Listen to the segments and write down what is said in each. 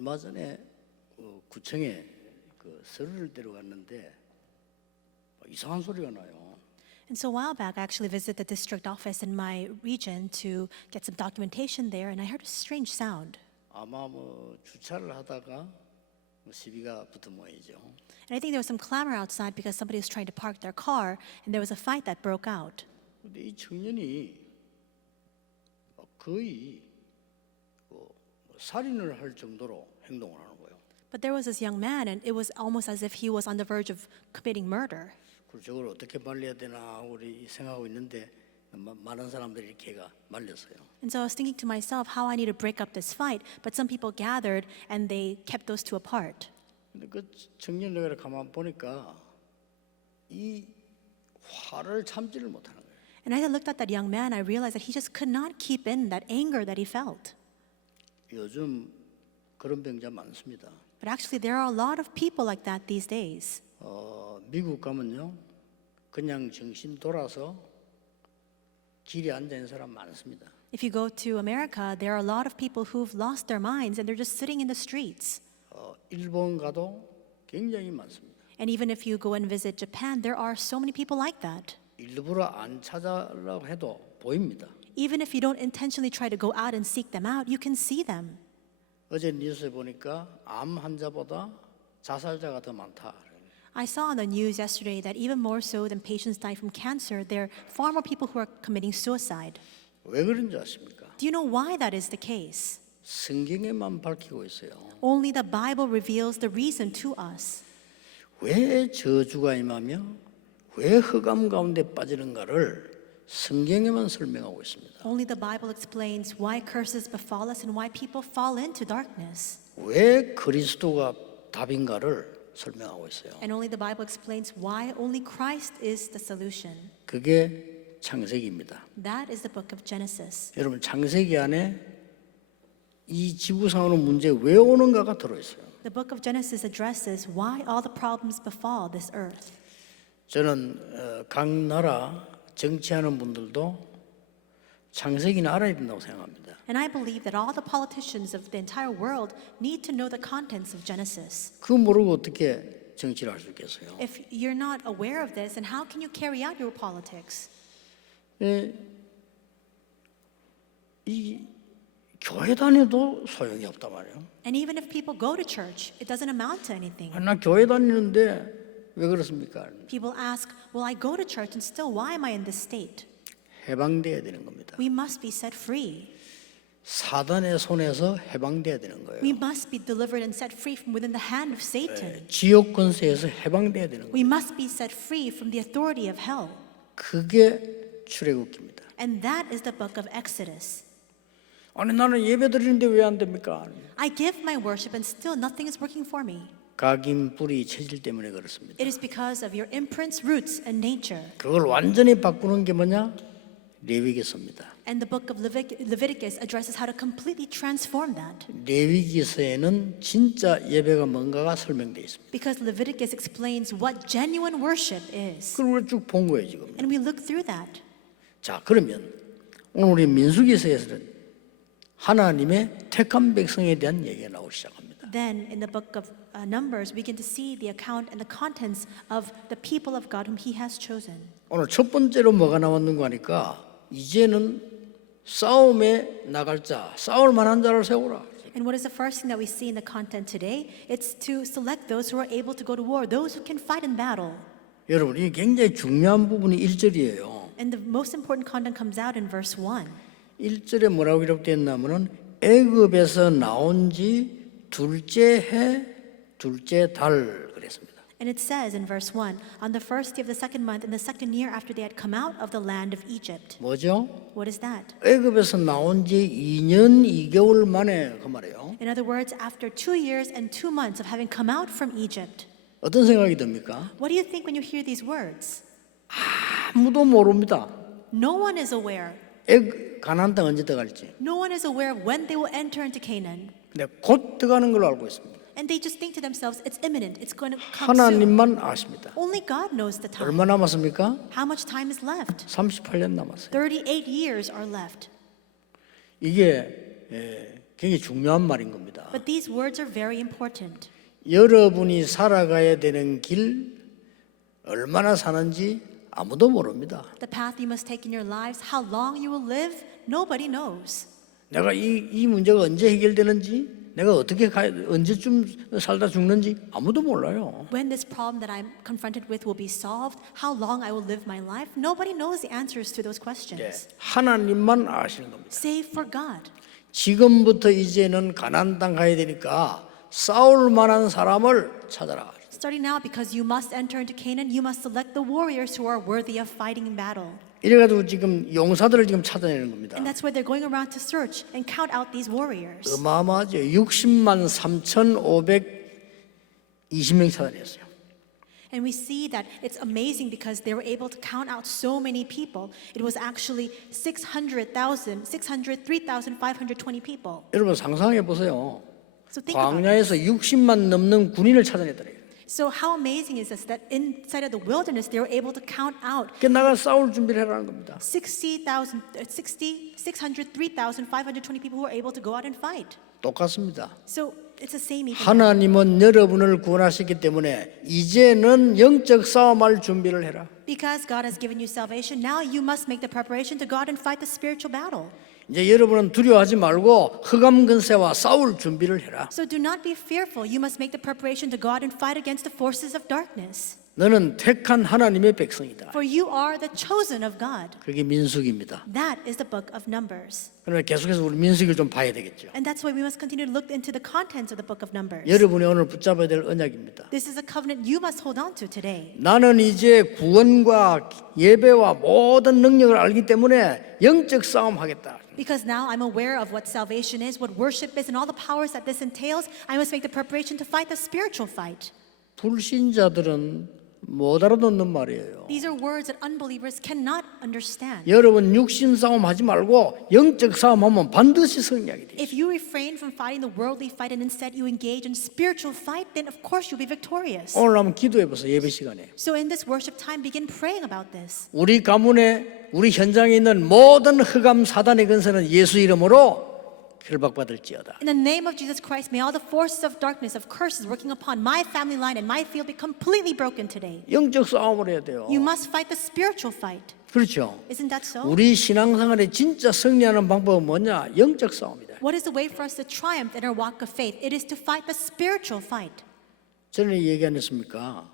얼마 전에 구청에 서류를 데려갔는데 이상한 소리가 나요. And so a while back, I actually visited the district office in my region to get some documentation there, and I heard a strange sound. 아마 주차를 하다가 시비가 붙은 모양이죠. And I think there was some clamor outside because somebody was trying to park their car, and there was a fight that broke out. 근데 이 청년이 거의 살인을 할 정도로 행동을 하는 거예요. But there was this young man, and it was almost as if he was on the verge of committing murder. 그리고 저걸 어떻게 말려야 되나 우리 생각하고 있는데 많은 사람들이 이렇게 말렸어요. And so I was thinking to myself how I need to break up this fight, but some people gathered and they kept those two apart. 근데 그 청년을 가만 보니까 이 화를 참지를 못하는 거예요. And as I looked at that young man, I realized that he just could not keep in that anger that he felt. 요즘 그런 병자 많습니다. But actually, there are a lot of people like that these days. 미국 가면요, 그냥 정신 돌아서 길에 앉아 있는 사람 많습니다. If you go to America, there are a lot of people who've lost their minds and they're just sitting in the streets. 일본 가도 굉장히 많습니다. And even if you go and visit Japan, there are so many people like that. 일부러 안 찾아라고 해도 보입니다. Even if you don't intentionally try to go out and seek them out, you can see them. 어제 뉴스에 보니까 암 환자보다 자살자가 더 많다. I saw on the news yesterday that even more so than patients dying from cancer, there are far more people who are committing suicide. 왜 그런지 아십니까? Do you know why that is the case? 성경에만 밝히고 있어요. Only the Bible reveals the reason to us. 왜 저주가 임하며 왜 흑암 가운데 빠지는가를 성경에만 설명하고 있습니다. Only the Bible explains why curses befall us and why people fall into darkness. 왜 그리스도가 답인가를 설명하고 있어요. And only the Bible explains why only Christ is the solution. 그게 창세기입니다. That is the book of Genesis. 여러분 창세기 안에 이 지구상으로 문제 왜 오는가가 들어있어요. The book of Genesis addresses why all the problems befall this earth. 저는 각 나라 정치하는 분들도 창세기는 알아야 된다고 생각합니다. And I believe that all the politicians of the entire world need to know the contents of Genesis. 그거 모르고 어떻게 정치를 할 수 있겠어요? If you're not aware of this, then how can you carry out your politics? 이 교회 다녀도 소용이 없단 말이에요. And even if people go to church, it doesn't amount to anything. 나 교회 다니는데 왜 그렇습니까? People ask, well, I go to church and still why am I in this state? 해방돼야 되는 겁니다. We must be set free. 사단의 손에서 해방돼야 되는 거예요. We must be delivered and set free from within the hand of Satan. 지옥 권세에서 해방돼야 되는 거예요. We must be set free from the authority of hell. 그게 출애굽기입니다. And that is the book of Exodus. 아니 나는 예배 드리는데 왜 안 됩니까? I give my worship and still nothing is working for me. 각인 뿌리 체질 때문에 그렇습니다. It is because of your imprints, roots, and nature. 그걸 완전히 바꾸는 게 뭐냐? 레위기서입니다. And the book of Leviticus addresses how to completely transform that. 레위기서에는 진짜 예배가 뭔가가 설명되어 있습니다. Because Leviticus explains what genuine worship is. 그걸 쭉 본 거예요 지금. And we look through that. 자 그러면 오늘 우리 민수기서에서는 하나님의 택한 백성에 대한 얘기가 나오기 시작합니다. Then in the book of Numbers, we begin to see the account and the contents of the people of God whom He has chosen. 오늘 첫 번째로 뭐가 나왔는가 하니까 이제는 싸움에 나갈 자, 싸울 만한 자를 세우라. And what is the first thing that we see in the content today? It's to select those who are able to go to war, those who can fight in battle. 여러분, 이게 굉장히 중요한 부분이 1절이에요. And the most important content comes out in verse 1. 1절에 뭐라고 기록되어 있냐면은 애굽에서 나온 지 둘째 해, 둘째 달 그랬습니다. And it says in verse 1, on the first day of the second month, in the second year after they had come out of the land of Egypt. 뭐죠? What is that? 애굽에서 나온 지 2년 2개월 만에 그 말이에요. In other words, after 2 years and 2 months of having come out from Egypt. 어떤 생각이 듭니까? What do you think when you hear these words? 아무도 모릅니다. No one is aware. 가나안 땅 언제 들어갈지. No one is aware of when they will enter into Canaan. 근데 곧 들어가는 걸로 알고 있습니다. And they just think to themselves, it's imminent, it's going to come soon. 하나님만 아십니다. Only God knows the time. 얼마 남았습니까? How much time is left? 38년 남았어요. 38 years are left. 이게 굉장히 중요한 말인 겁니다. But these words are very important. 여러분이 살아가야 되는 길 얼마나 사는지 아무도 모릅니다. The path you must take in your lives, how long you will live, nobody knows. 내가 이 문제가 언제 해결되는지, 내가 언제쯤 살다 죽는지 아무도 몰라요. When this problem that I'm confronted with will be solved, how long I will live my life, nobody knows the answers to those questions. 하나님만 아시는 겁니다. Save for God. 지금부터 이제는 가나안 땅 가야 되니까 싸울 만한 사람을 찾아라. Starting now, because you must enter into Canaan, you must select the warriors who are worthy of fighting in battle. 이래가지고 지금 용사들을 지금 찾아내는 겁니다. And that's why they're going around to search and count out these warriors. 어마어마하죠. 60만 3,520명 찾아냈어요. And we see that it's amazing because they were able to count out so many people. It was actually 603,520 people. 여러분 상상해 보세요. So think about it. 광야에서 60만 넘는 군인을 찾아냈더래요. So how amazing is this that inside of the wilderness they were able to count out 그 나가 싸울 준비를 해라는 겁니다. 603,520 people who were able to go out and fight. 똑같습니다. So it's the same even now. 하나님은 여러분을 구원하셨기 때문에 이제는 영적 싸움할 준비를 해라. Because God has given you salvation, now you must make the preparation to go out and fight the spiritual battle. 이제 여러분은 두려워하지 말고 흑암 근세와 싸울 준비를 해라. So do not be fearful. You must make the preparation to go out and fight against the forces of darkness. 너는 택한 하나님의 백성이다. For you are the chosen of God. 그게 민수기입니다. That is the book of Numbers. 그러면 계속해서 우리 민수기를 좀 봐야 되겠죠. And that's why we must continue to look into the contents of the book of Numbers. 여러분이 오늘 붙잡아야 될 언약입니다. This is a covenant you must hold on to today. 나는 이제 구원과 예배와 모든 능력을 알기 때문에 영적 싸움 하겠다. Because now I'm aware of what salvation is, what worship is, and all the powers that this entails, I must make the preparation to fight the spiritual fight. 불신자들은 못 알아듣는 말이에요. These are words that unbelievers cannot understand. 여러분 육신 싸움 하지 말고 영적 싸움 하면 반드시 승리하게 돼요. If you refrain from fighting the worldly fight and instead you engage in spiritual fight, then of course you'll be victorious. 오늘 한번 기도해 보세요. 예배 시간에. So in this worship time, begin praying about this. 우리 가문에 우리 현장에 있는 모든 흑암 사단의 근세는 예수 이름으로 결박받을지어다. In the name of Jesus Christ, may all the forces of darkness, of curses working upon my family line and my field be completely broken today. 영적 싸움을 해야 돼요. You must fight the spiritual fight. 그렇죠. Isn't that so? 우리 신앙생활에 진짜 승리하는 방법은 뭐냐? 영적 싸움이다. What is the way for us to triumph in our walk of faith? It is to fight the spiritual fight. 전에 얘기 안 했습니까?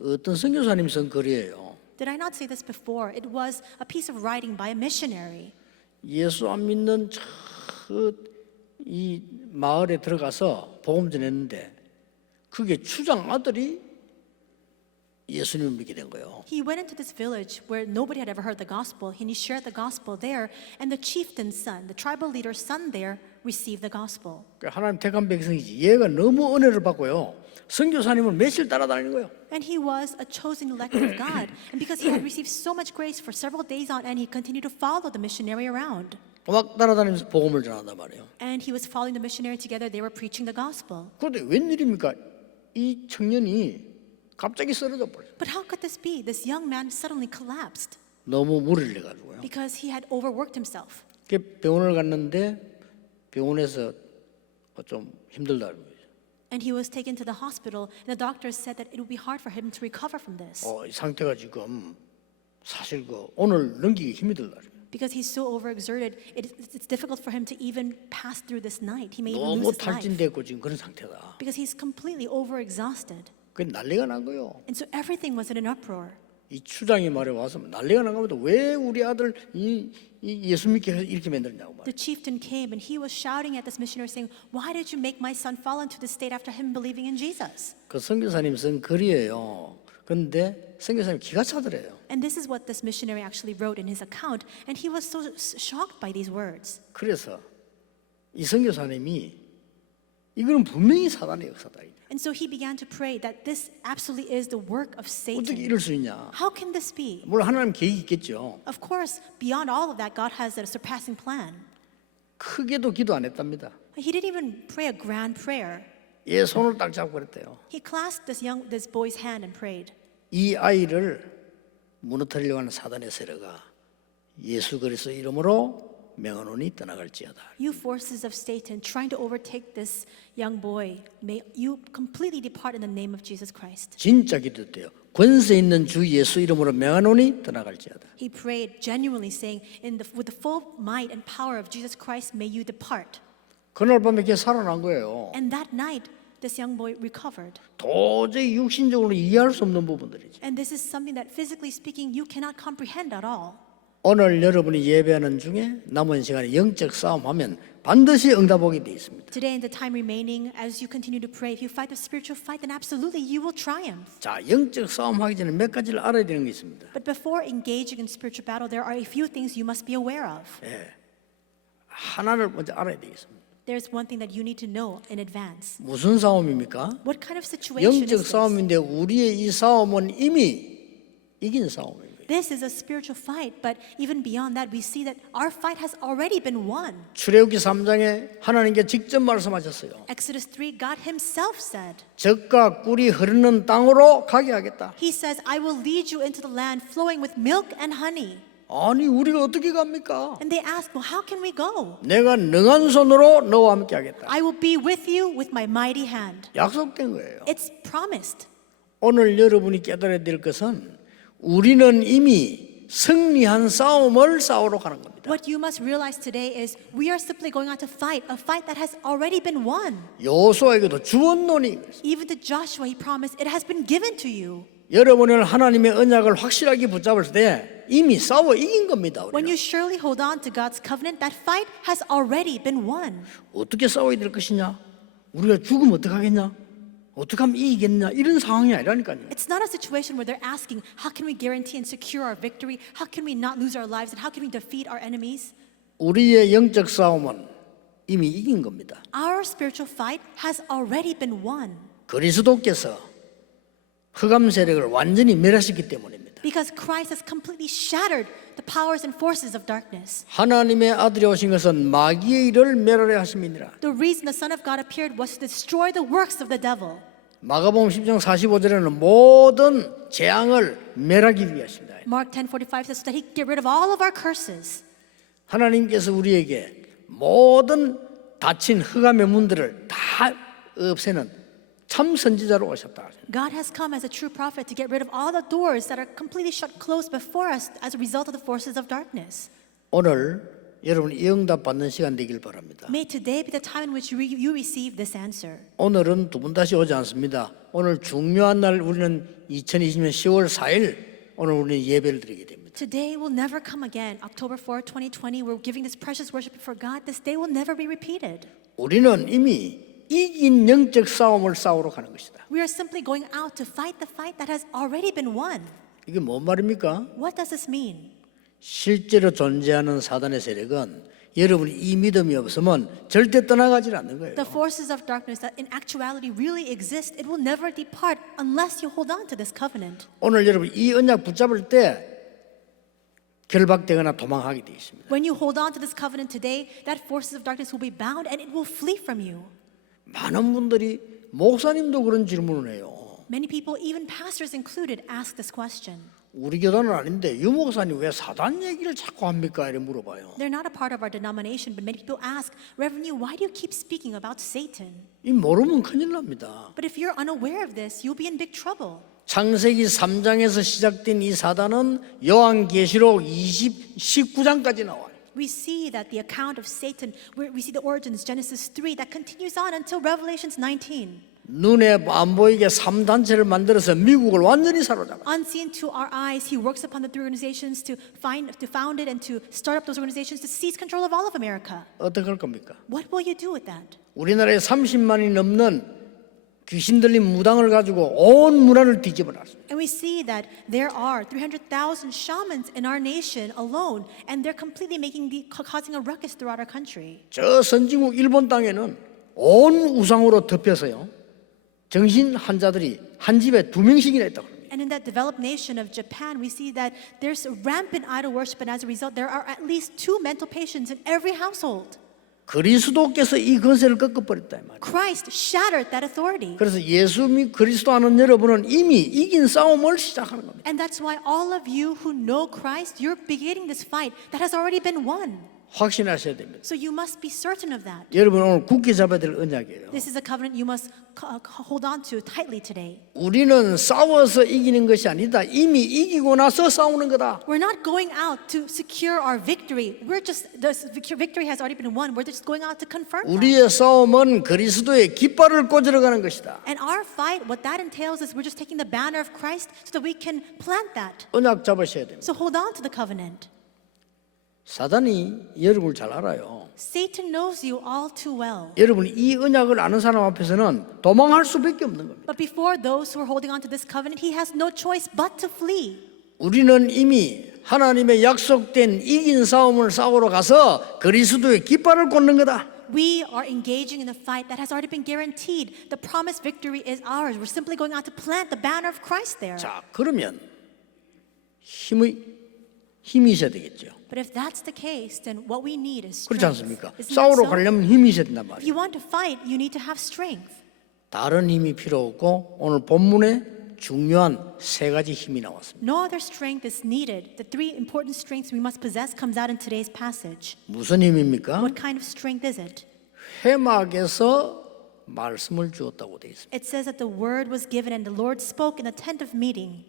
어떤 선교사님 쓴 글이에요. Did I not say this before? It was a piece of writing by a missionary. 예수 안 믿는 이 마을에 들어가서 복음 전했는데 그게 추장 아들이 예수님을 믿게 된 거예요. He went into this village where nobody had ever heard the gospel, and he shared the gospel there, and the chieftain's son, the tribal leader's son there, received the gospel. 하나님 택한 백성이지. 얘가 너무 은혜를 받고요. 선교사님을 며칠 따라다니는 거예요. And he was a chosen elect of God, and because he had received so much grace for several days on end, he continued to follow the missionary around. 막 따라다니면서 복음을 전한단 말이에요. And he was following the missionary together. They were preaching the gospel. 그런데 웬일입니까? 이 청년이 갑자기 쓰러져 버려요. But how could this be? This young man suddenly collapsed 너무 무리를 해가지고요. because he had overworked himself. 병원을 갔는데 병원에서 좀 힘들다는 거예요. And he was taken to the hospital, and the doctors said that it would be hard for him to recover from this 이 상태가 지금 사실 오늘 넘기기 힘이 들다. because he's so overexerted. It's difficult for him to even pass through this night. He may even 너무 lose his life 탈진됐고 지금 그런 상태다. because he's completely overexhausted. 그 난리가 난 거예요. And so everything was in an uproar. 이 추장이 말해 와서 난리가 난 겁니다. 왜 우리 아들 이 예수 믿게 해서 이렇게 만들냐고 말이에요. The chieftain came and he was shouting at this missionary saying, "Why did you make my son fall into this state after him believing in Jesus?" 그 선교사님 쓴 글이에요. 그런데 선교사님 기가 차더래요. And this is what this missionary actually wrote in his account, and he was so shocked by these words. 그래서 이 선교사님이 이거는 분명히 사단의 역사다. And so he began to pray that this absolutely is the work of 어떻게 Satan. 이럴 수 있냐? How can this be? 물론 하나님 계획이 있겠죠. Of course, beyond all of that, God has a surpassing plan. 크게도 기도 안 했답니다. He didn't even pray a grand prayer. 얘 손을 딱 잡고 그랬대요. He clasped this boy's hand and prayed. 이 아이를 무너뜨리려고 하는 사단의 세력아 예수 그리스도 이름으로 명하노니 떠나갈지어다. You forces of Satan trying to overtake this young boy, may you completely depart in the name of Jesus Christ. 진짜 기도돼요. 권세 있는 주 예수 이름으로 명하노니 떠나갈지어다. He prayed genuinely saying, with the full might and power of Jesus Christ, may you depart. 그날 밤에 걔 살아난 거예요. And that night, this young boy recovered. 도저히 육신적으로 이해할 수 없는 부분들이죠. And this is something that physically speaking, you cannot comprehend at all. 오늘 여러분이 예배하는 중에 남은 시간에 영적 싸움하면 반드시 응답하게 돼 있습니다. Today, in the time remaining, as you continue to pray, if you fight the spiritual fight, then absolutely you will triumph. 자, 영적 싸움하기 전에 몇 가지를 알아야 되는 게 있습니다. But before engaging in spiritual battle, there are a few things you must be aware of. 하나를 먼저 알아야 되겠습니다. There's one thing that you need to know in advance. 무슨 싸움입니까? What kind of situation 영적 is this? 싸움인데 우리의 이 싸움은 이미 이긴 싸움입니다. This is a spiritual fight, but even beyond that, we see that our fight has already been won. 출애굽기 3장에 하나님께 직접 말씀하셨어요. Exodus 3, God himself said, 젖과 꿀이 흐르는 땅으로 가게 하겠다. he says, I will lead you into the land flowing with milk and honey. 아니 우리가 어떻게 갑니까? And they asked, well, how can we go? 내가 능한 손으로 너와 함께 하겠다. I will be with you with my mighty hand. 약속된 거예요. It's promised. 오늘 여러분이 깨달아야 될 것은 우리는 이미 승리한 싸움을 싸우러 가는 겁니다. What you must realize today is we are simply going out to fight, a fight that has already been won. 여호수아에게도 주었노니 Even to Joshua, he promised, it has been given to you. 여러분은 하나님의 언약을 확실하게 붙잡을 때 이미 싸워 이긴 겁니다. When 우리는. you surely hold on to God's covenant, that fight has already been won. 어떻게 싸워야 될 것이냐? 우리가 죽으면 어떡하겠냐? 어떻게 하면 이기겠냐? 이런 상황이 아니라니까요. It's not a situation where they're asking, how can we guarantee and secure our victory? How can we not lose our lives? And how can we defeat our enemies? 우리의 영적 싸움은 이미 이긴 겁니다. Our spiritual fight has already been won. 그리스도께서 흑암 세력을 완전히 멸하셨기 때문입니다. Because Christ has completely shattered the powers and forces of darkness. 하나님의 아들이 오신 것은 마귀의 일을 멸하려 하심이니라. The reason the Son of God appeared was to destroy the works of the devil. 마가복음 10장 45절에는 모든 재앙을 멸하기 위하십니다. Mark 10:45 says that he get rid of all of our curses. 하나님께서 우리에게 모든 닫힌 흑암의 문들을 다 없애는 참 선지자로 오셨다. God has come as a true prophet to get rid of all the doors that are completely shut closed before us as a result of the forces of darkness. 오늘 여러분 이 응답 받는 시간 되길 바랍니다. May today be the time in which you receive this answer. 오늘은 두 번 다시 오지 않습니다. 오늘 중요한 날 우리는 2020년 10월 4일 오늘 우리는 예배를 드리게 됩니다. Today will never come again. October 4, 2020, we're giving this precious worship before God. This day will never be repeated. 우리는 이미 이긴 영적 싸움을 싸우러 가는 것이다. We are simply going out to fight the fight that has already been won. 이게 뭔 말입니까? What does this mean? 실제로 존재하는 사단의 세력은 여러분이 이 믿음이 없으면 절대 떠나가지 않는 거예요. The forces of darkness that in actuality really exist, it will never depart unless you hold on to this covenant. 오늘 여러분 이 언약 붙잡을 때 결박되거나 도망하게 되어 있습니다. When you hold on to this covenant today, that forces of darkness will be bound and it will flee from you. 많은 분들이 목사님도 그런 질문을 해요. Many people, even pastors included, ask this question. 우리 교단은 아닌데 유 목사님 왜 사단 얘기를 자꾸 합니까? 이렇게 물어봐요. They're not a part of our denomination, but many people ask, Reverend, why do you keep speaking about Satan? 이 모르면 큰일 납니다. But if you're unaware of this, you'll be in big trouble. 창세기 3장에서 시작된 이 사단은 요한계시록 19장까지 나와요. We see that the account of Satan, we see the origins, Genesis 3, that continues on until Revelations 19. 눈에 안 보이게 3단체를 만들어서 미국을 완전히 사로잡아. Unseen to our eyes, he works upon the three organizations to found it and to start up those organizations to seize control of all of America. 어떻게 할 겁니까? What will you do with that? 우리나라에 30만이 넘는 귀신 들린 무당을 가지고 온 문화를 뒤집어 놨습니다. And we see that there are 300,000 shamans in our nation alone, and they're completely causing a ruckus throughout our country. 저 선진국 일본 땅에는 온 우상으로 덮여서요. 정신 환자들이 한 집에 2명씩이나 있다고 합니다. And in that developed nation of Japan, we see that there's rampant idol worship, and as a result, there are at least 2 mental patients in every household. 그리스도께서 이 권세를 꺾어버렸다 이 말이에요. Christ shattered that authority. 그래서 예수 및 그리스도 아는 여러분은 이미 이긴 싸움을 시작하는 겁니다. And that's why all of you who know Christ, you're beginning this fight that has already been won. 확신하셔야 됩니다. So you must be certain of that. 여러분 오늘 굳게 잡아야 될 언약이에요. This is a covenant you must hold on to tightly today. 우리는 싸워서 이기는 것이 아니다. 이미 이기고 나서 싸우는 거다. We're not going out to secure our victory. The victory has already been won. We're just going out to confirm that. 우리의 싸움은 그리스도의 깃발을 꽂으러 가는 것이다. And our fight, what that entails is we're just taking the banner of Christ so that we can plant that. 언약 잡으셔야 됩니다. So hold on to the covenant. 사단이 여러분을 잘 알아요. Satan knows you all too well. 여러분 이 언약을 아는 사람 앞에서는 도망할 수밖에 없는 겁니다. But before those who are holding on to this covenant, he has no choice but to flee. 우리는 이미 하나님의 약속된 이긴 싸움을 싸우러 가서 그리스도의 깃발을 꽂는 거다. We are engaging in a fight that has already been guaranteed. The promised victory is ours. We're simply going out to plant the banner of Christ there. 자, 그러면 힘이 있어야 되겠죠. But if that's the case, then what we need is 그렇지 strength. 않습니까? Isn't that 싸우러 so? 가려면 힘이 있어야 된단 If 말이에요. you want to fight, you need to have strength. 다른 힘이 필요 없고 오늘 본문에 중요한 세 가지 힘이 나왔습니다. No other strength is needed. The three important strengths we must possess comes out in today's passage. 무슨 힘입니까? What kind of strength is it? 회막에서 말씀을 주었다고 되어 있습니다. It says that the word was given and the Lord spoke in a tent of meeting.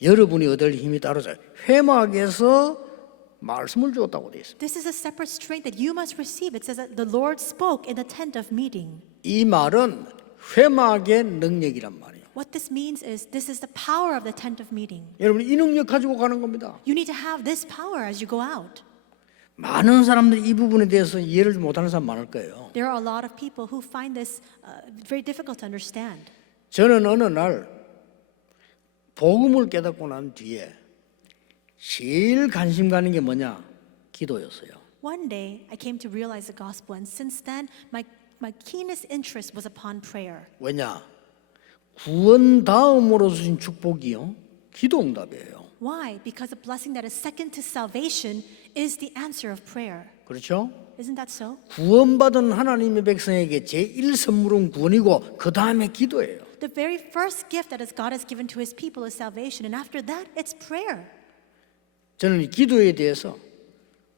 여러분이 얻을 힘이 따르죠. 회막에서 말씀을 주었다고 되어 있습니다. This is a separate strength that you must receive. It says that the Lord spoke in the tent of meeting. 이 말은 회막의 능력이란 말이에요. What this means is this is the power of the tent of meeting. 여러분 이 능력 가지고 가는 겁니다. You need to have this power as you go out. 많은 사람들이 이 부분에 대해서 이해를 못하는 사람 많을 거예요. There are a lot of people who find this very difficult to understand. 저는 어느 날 복음을 깨닫고 난 뒤에 제일 관심 가는 게 뭐냐? 기도였어요. One day I came to realize the gospel, and since then my keenest interest was upon prayer. 왜냐? 구원 다음으로 주신 축복이요. 기도 응답이에요. Why? Because the blessing that is second to salvation is the answer of prayer. 그렇죠? Isn't that so? 구원받은 하나님의 백성에게 제1 선물은 구원이고 그 다음에 기도예요. The very first gift that God has given to His people is salvation, and after that, it's prayer. 저는 이 기도에 대해서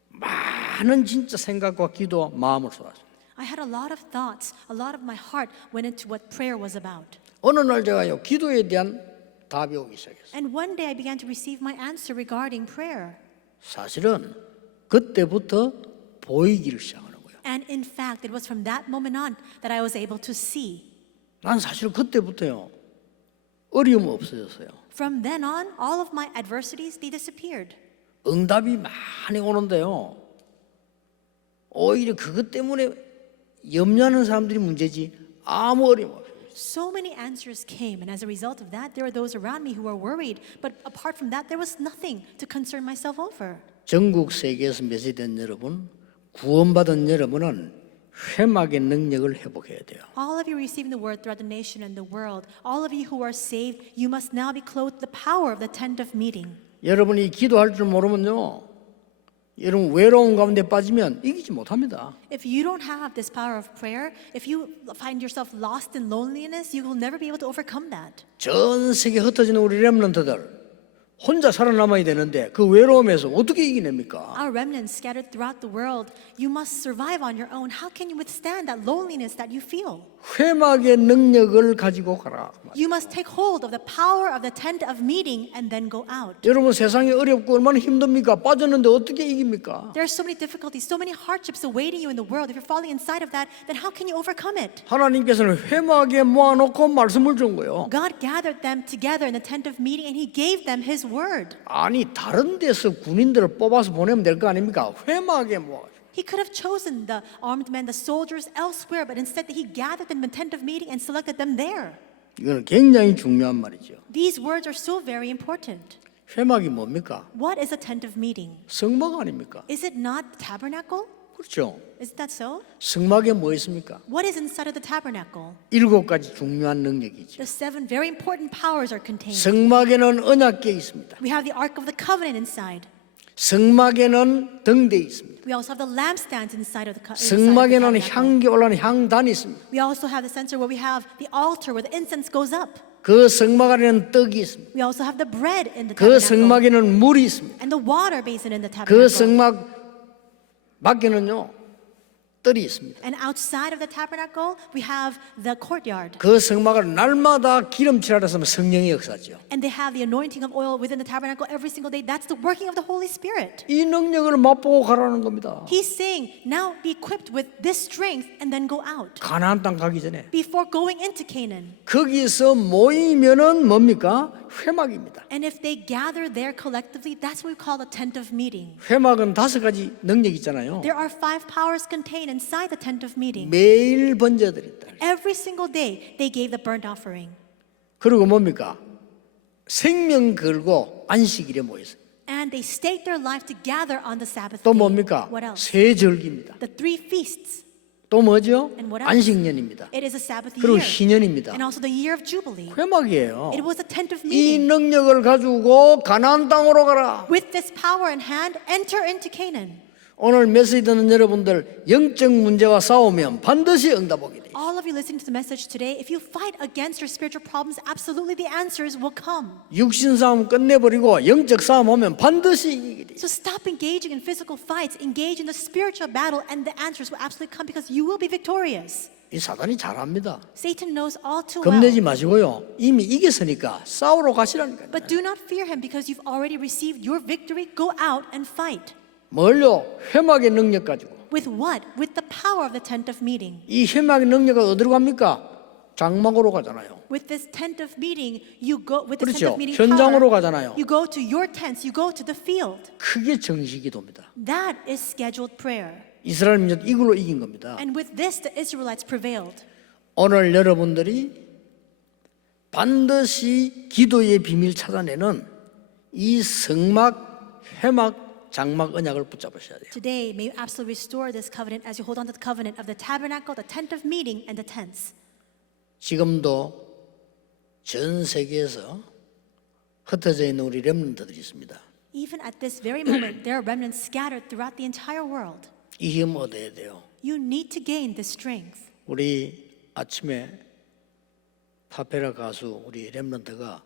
많은 진짜 생각과 기도와 마음을 쏟았습니다. I had a lot of thoughts, a lot of my heart went into what prayer was about. 어느 날 제가요 기도에 대한 답이 오기 시작했어요. And one day I began to receive my answer regarding prayer. 사실은 그때부터 보이기를 시작하는 거예요. And in fact, it was from that moment on that I was able to see. 난 사실 그때부터요 어려움 없어졌어요. From then on, all of my adversities, they disappeared. 응답이 많이 오는데요. 오히려 그것 때문에 염려하는 사람들이 문제지 아무 어려움 없어요. So many answers came, and as a result of that, there were those around me who were worried. But apart from that, there was nothing to concern myself over. 전국 세계에서 메시지된 여러분, 구원받은 여러분은 회막의 능력을 회복해야 돼요. All of you receiving the word throughout the nation and the world, all of you who are saved, you must now be clothed with the power of the tent of meeting. 여러분이 기도할 줄 모르면요, 여러분 외로움 가운데 빠지면 이기지 못합니다. If you don't have this power of prayer, if you find yourself lost in loneliness, you will never be able to overcome that. 전 세계 흩어지는 우리 렘넌트들 혼자 살아남아야 되는데 그 외로움에서 어떻게 이겨냅니까? Our remnants scattered throughout the world, you must survive on your own. How can you withstand that loneliness that you feel? 회막의 능력을 가지고 가라. You must take hold of the power of the tent of meeting and then go out. 여러분 세상이 어렵고 얼마나 힘듭니까? 빠졌는데 어떻게 이깁니까? There are so many difficulties, so many hardships awaiting you in the world. If you're falling inside of that, then how can you overcome it? 하나님께서는 회막에 모아놓고 말씀을 준 거예요. God gathered them together in the tent of meeting and He gave them His word. 아니 다른 데서 군인들을 뽑아서 보내면 될 거 아닙니까? 회막에 모아. He could have chosen the armed men, the soldiers elsewhere, but instead He gathered them in the tent of meeting and selected them there. 이거는 굉장히 중요한 말이죠. These words are so very important. 회막이 뭡니까? What is a tent of meeting? 성막 아닙니까? Is it not the tabernacle? 그렇죠. Isn't that so? 성막에 뭐 있습니까? What is inside of the tabernacle? 7가지 중요한 능력이죠. The 7 very important powers are contained. 성막에는 언약궤 있습니다. We have the Ark of the Covenant inside. 성막에는 등대 있습니다. We also have the lampstands inside of the 성막에는 tabernacle. 향기 올라가는 향단이 있습니다. We also have the censer where we have the altar where the incense goes up. 그 성막 안에는 떡이 있습니다. We also have the bread in the 그 tabernacle. 성막에는 물이 있습니다. And the water basin in the 그 tabernacle. 성막 밖에는요 뜰이 있습니다. And outside of the tabernacle, we have the courtyard. 그 성막을 날마다 기름칠하려 하면 성령의 역사죠. And they have the anointing of oil within the tabernacle every single day. That's the working of the Holy Spirit. 이 능력을 맛보고 가라는 겁니다. He's saying, now be equipped with this strength and then go out. 가나안 땅 가기 전에 Before going into Canaan. 거기서 모이면은 뭡니까? 회막입니다. And if they gather there collectively, that's what we call the tent of meeting. 회막은 5가지 능력이 있잖아요. There are 5 powers contained inside the tent of meeting. 매일 번제드렸다. Every single day, they gave the burnt offering. 그리고 뭡니까? 생명 걸고 안식일에 모였어요. And they staked their life to gather on the Sabbath 또 day. 뭡니까? What else? 세 절기입니다. The 3 feasts. 또 뭐죠? And what else? 안식년입니다. It is a Sabbath 그리고 year. 희년입니다. And also the year of Jubilee. 회막이에요. It was a tent of 이 meeting. 능력을 가지고 가나안 땅으로 가라. With this power in hand, enter into Canaan. 오늘 메시지 듣는 여러분들 영적 문제와 싸우면 반드시 응답하게 돼. All of you listening to the message today, if you fight against your spiritual problems, absolutely the answers will come. 육신 싸움 끝내버리고 영적 싸움 하면 반드시 이기게 돼. So stop engaging in physical fights, engage in the spiritual battle, and the answers will absolutely come because you will be victorious. 이 사단이 잘합니다. Satan knows all too well. 겁내지 마시고요. 이미 이겼으니까 싸우러 가시라니까요. But do not fear him because you've already received your victory. Go out and fight. 뭘요? 회막의 능력 가지고. With what? With the power of the tent of meeting. 이 회막의 능력은 어디로 갑니까? 장막으로 가잖아요. With this tent of meeting, you go with the tent 그렇죠. of meeting 현장으로 power. 가잖아요. You go to your tents. You go to the field. 그게 정식기도입니다. That is scheduled prayer. 이스라엘 민족 이걸로 이긴 겁니다. And with this, the Israelites prevailed. 오늘 여러분들이 반드시 기도의 비밀 찾아내는 이 성막, 회막, 장막 언약을 붙잡으셔야 돼요. Today, may you absolutely restore this covenant as you hold on to the covenant of the tabernacle, the tent of meeting, and the tents. 지금도 전 세계에서 흩어져 있는 우리 렘넌트들이 있습니다. Even at this very moment, there are remnants scattered throughout the entire world. 이 힘 얻어야 돼요. You need to gain this strength. 우리 아침에 파페라 가수 우리 렘넌트가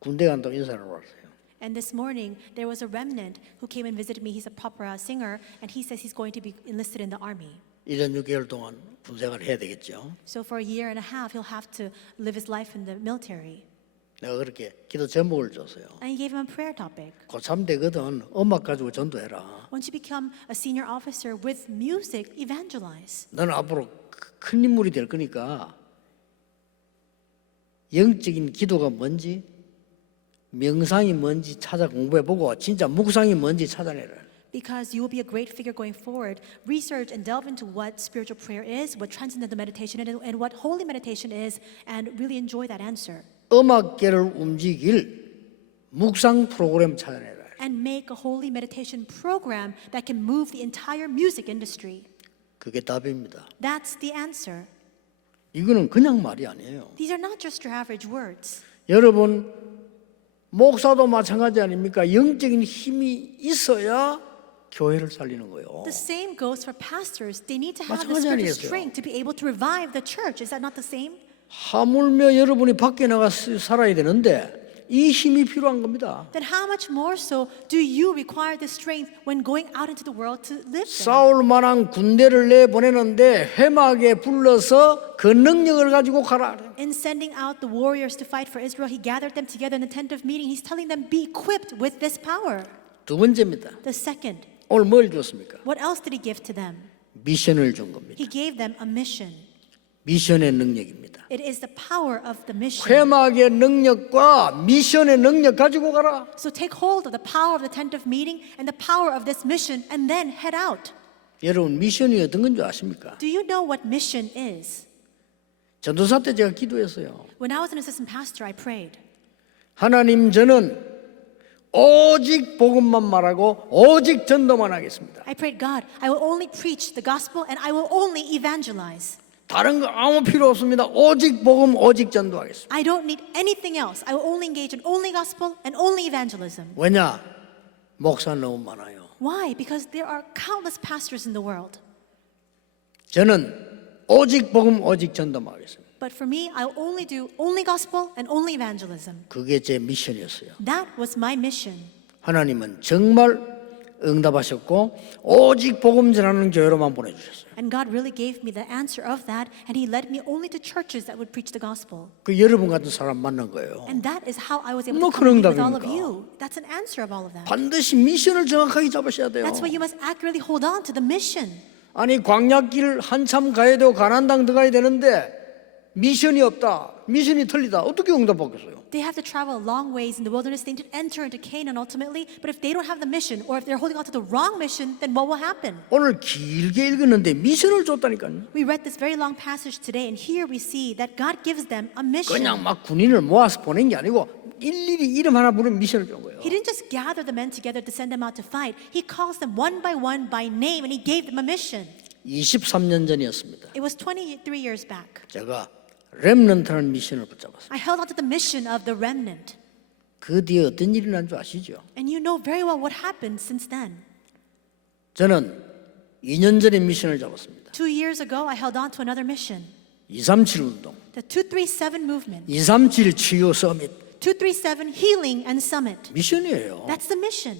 군대 간다고 인사를 왔어요. And this morning, there was a remnant who came and visited me. He's a opera singer, and he says he's going to be enlisted in the army. 1년 6개월 동안 군생활을 해야 되겠죠. So for a year and a half, he'll have to live his life in the military. 내가 그렇게 기도 제목을 줬어요. And he gave him a prayer topic. 고3 되거든 음악 가지고 전도해라. Once you become a senior officer with music, evangelize. 너는 앞으로 큰 인물이 될 거니까 영적인 기도가 뭔지 명상이 뭔지 찾아 공부해보고 진짜 묵상이 뭔지 찾아내라. Because you will be a great figure going forward. Research and delve into what spiritual prayer is, what transcendental meditation is, and what holy meditation is, and really enjoy that answer. 음악계를 움직일 묵상 프로그램 찾아내라. And make a holy meditation program that can move the entire music industry. 그게 답입니다. That's the answer. 이거는 그냥 말이 아니에요. These are not just your average words. 여러분 목사도 마찬가지 아닙니까? 영적인 힘이 있어야 교회를 살리는 거예요. The same goes for pastors. They need to have the 마찬가지 spiritual 아니겠어요? strength to be able to revive the church. Is that not the same? 하물며 여러분이 밖에 나가 살아야 되는데 이 힘이 필요한 겁니다. Then how much more so do you require the strength when going out into the world to live there? 싸울 만한 군대를 내보내는데 회막에 불러서 그 능력을 가지고 가라. In sending out the warriors to fight for Israel, he gathered them together in the tent of meeting. He's telling them, be equipped with this power. 두 번째입니다. The second, 오늘 뭘 줬습니까? what else did he give to them? 미션을 준 겁니다. He gave them a mission. 미션의 능력입니다. It is the power of the mission. 회막의 능력과 미션의 능력 가지고 가라. So take hold of the power of the tent of meeting and the power of this mission and then head out. 여러분 미션이 어떤 건 줄 아십니까? Do you know what mission is? 전도사 때 제가 기도했어요. When I was an assistant pastor, I prayed. 하나님 저는 오직 복음만 말하고 오직 전도만 하겠습니다. I prayed, God, I will only preach the gospel and I will only evangelize. 다른 거 아무 필요 없습니다. 오직 복음, 오직 전도하겠습니다. I don't need anything else. I will only engage in only gospel and only evangelism. 왜냐? 목사 너무 많아요. Why? Because there are countless pastors in the world. 저는 오직 복음, 오직 전도만 하겠습니다. But for me, I will only do only gospel and only evangelism. 그게 제 미션이었어요. That was my mission. 하나님은 정말 응답하셨고 오직 복음 전하는 교회로만 보내주셨어요. And God really gave me the answer of that, and He led me only to churches that would preach the gospel. 그 여러분 같은 사람 만난 거예요. And that is how I was able 뭐 to connect 그런 with all of 응답입니까? you. That's an answer of all of that. 반드시 미션을 정확하게 잡으셔야 돼요. That's why you must accurately hold on to the mission. 아니 광야길 한참 가야 되고 가나안 땅 들어가야 되는데 미션이 없다. 미션이 틀리다. 어떻게 응답받겠어요? They have to travel a long ways in the wilderness. They need to enter into Canaan ultimately. But if they don't have the mission, or if they're holding on to the wrong mission, then what will happen? 오늘 길게 읽었는데 미션을 줬다니까요. We read this very long passage today, and here we see that God gives them a mission. 그냥 막 군인을 모아서 보낸 게 아니고 일일이 이름 하나 부르면 미션을 준 거예요. He didn't just gather the men together to send them out to fight. He calls them one by name, and He gave them a mission. 23년 전이었습니다. It was 23 years back. 제가 렘넌트라는 미션을 붙잡았어요. I held on to the mission of the remnant. 그 뒤에 어떤 일이 난 줄 아시죠? And you know very well what happened since then. 저는 2년 전에 미션을 잡았습니다. 2 years ago, I held on to another mission, 237 운동, the 237 movement. 237 치유 서밋 237 Healing and Summit. 미션이에요. That's the mission.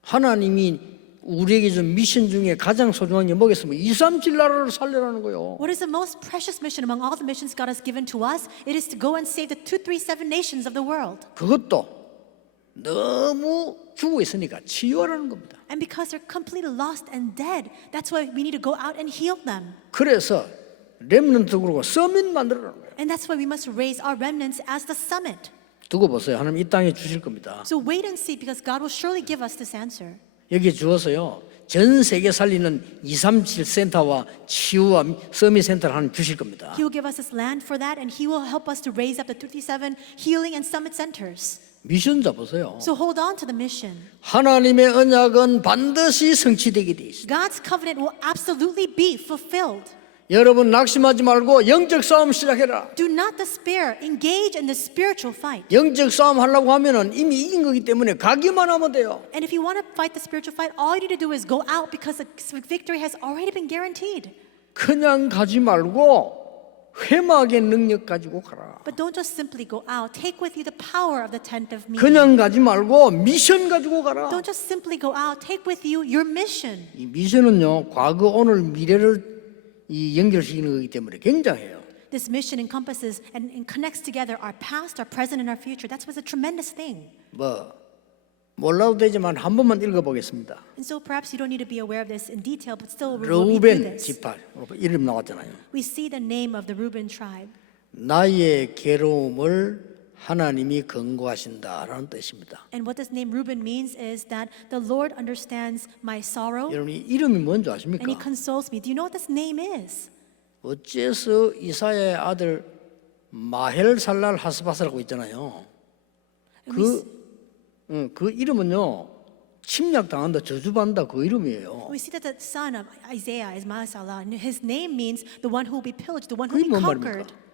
하나님이 우리에게 준 미션 중에 가장 소중한 게 뭐겠습니까? 237 나라를 살려라는 거예요. What is the most precious mission among all the missions God has given to us? It is to go and save the 237 nations of the world. 그것도 너무 죽어 있으니까 치유하라는 겁니다. And because they're completely lost and dead, that's why we need to go out and heal them. 그래서 렘넌트 그룹과 서밋 만들어라는 거예요. And that's why we must raise our remnants as the summit. 두고 보세요. 하나님 이 땅에 주실 겁니다. So wait and see, because God will surely give us this answer. 여기에 주어서요. 전 세계 살리는 237 센터와 치유와 서밋 센터를 하나님 주실 겁니다. He will give us this land for that, and He will help us to raise up the 237 healing and summit centers. 미션 잡으세요. So hold on to the mission. 하나님의 언약은 반드시 성취되게 돼 있습니다. God's covenant will absolutely be fulfilled. 여러분 낙심하지 말고 영적 싸움 시작해라. Do not despair. Engage in the spiritual fight. 영적 싸움 하려고 하면은 이미 이긴 거기 때문에 가기만 하면 돼요. And if you want to fight the spiritual fight, all you need to do is go out, because the victory has already been guaranteed. 그냥 가지 말고 회막의 능력 가지고 가라. But don't just simply go out. Take with you the power of the tent of meeting. 그냥 가지 말고 미션 가지고 가라. Don't just simply go out. Take with you your mission. 이 미션은요 과거, 오늘, 미래를 이 연결시키는 거기 때문에 굉장해요. This mission encompasses and connects together our past, our present, and our future. That's what's a tremendous thing. 뭐 몰라도 되지만 한 번만 읽어보겠습니다. And so perhaps you don't need to be aware of this in detail, but still we'll read through 르우벤 this. 지파 이름 나왔잖아요. We see the name of the Reuben tribe. 나의 괴로움을 하나님이 권고하신다라는 뜻입니다. And what this name Reuben means is that the Lord understands my sorrow, 여러분이 이름이 뭔지 and He 아십니까? consoles me. Do you know what this name is? 어째서 이사야의 아들 마헬살랄 하스바스라고 있잖아요. 그 이름은요 침략당한다, 저주받는다 그 이름이에요. We see that the son of Isaiah is Mahasalah, and his name means the one who will be pillaged, the one who will 그게 be 뭔 conquered. 말입니까?